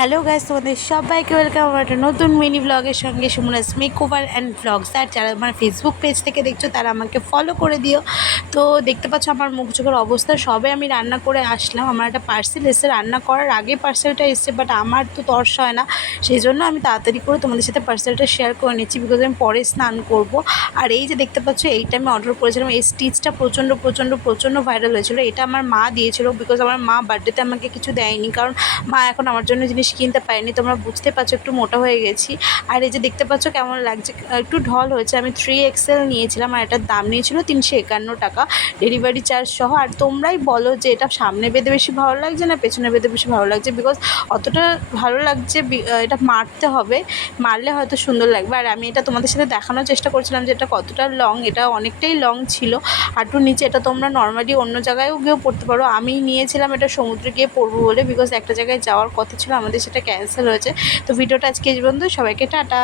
Hello guys, তোমাদের সবাইকে welcome আমার একটা নতুন মিনি ব্লগের সঙ্গে Sumona's make over and blogs আর যারা আমার ফেসবুক পেজ থেকে দেখছ, তারা আমাকে ফলো করে দিও। তো দেখতে পাচ্ছ আমার মুখ চোখের অবস্থা, সবে আমি রান্না করে আসলাম। আমার একটা পার্সেল এসে রান্না করার আগে পার্সেলটা এসছে বাট আমার তো তর্স হয় না। সেই জন্য আমি তাড়াতাড়ি করে তোমাদের সাথে পার্সেলটা শেয়ার করে নিচ্ছি বিকজ আমি পরে স্নান করব। আর এই যে দেখতে পাচ্ছ এইটা আমি অর্ডার করেছিলাম, এই স্টিচটা প্রচণ্ড প্রচণ্ড প্রচণ্ড ভাইরাল হয়েছিল। এটা আমার মা দিয়েছিল বিকজ আমার মা বার্থডেতে আমাকে কিছু দেয়নি, কারণ মা এখন আমার জন্য জিনিস কিনতে পারিনি। তোমরা বুঝতে পারছ, একটু মোটা হয়ে গেছি। আর এই যে দেখতে পাচ্ছ কেমন লাগছে, একটু ঢল হয়েছে। আমি থ্রি এক্সেল নিয়েছিলাম আর এটার দাম নিয়েছিল তিনশো একান্ন টাকা। ডেলিভারি চার্জ সহ। আর তোমরাই বলো যে এটা সামনে বেঁধে বেশি ভালো লাগছে না পেছনে বেঁধে বেশি ভালো লাগছে? বিকজ অতটা ভালো লাগছে এটা মারতে হবে। মারলে হয়তো সুন্দর লাগবে। আর আমি এটা তোমাদের সাথে দেখানোর চেষ্টা করছিলাম যে এটা কতটা লং এটা অনেকটাই লং ছিল। হাঁটুর নিচে এটা তোমরা নর্মালি অন্য জায়গায়ও গিয়েও পড়তে পারো। আমি নিয়েছিলাম এটা সমুদ্রে গিয়ে পড়ব বলে। বিকজ একটা জায়গায় যাওয়ার কথা ছিল আমাদের সেটা ক্যান্সেল হয়েছে। তো ভিডিওটা আজকে এই পর্যন্ত সবাইকে টাটা।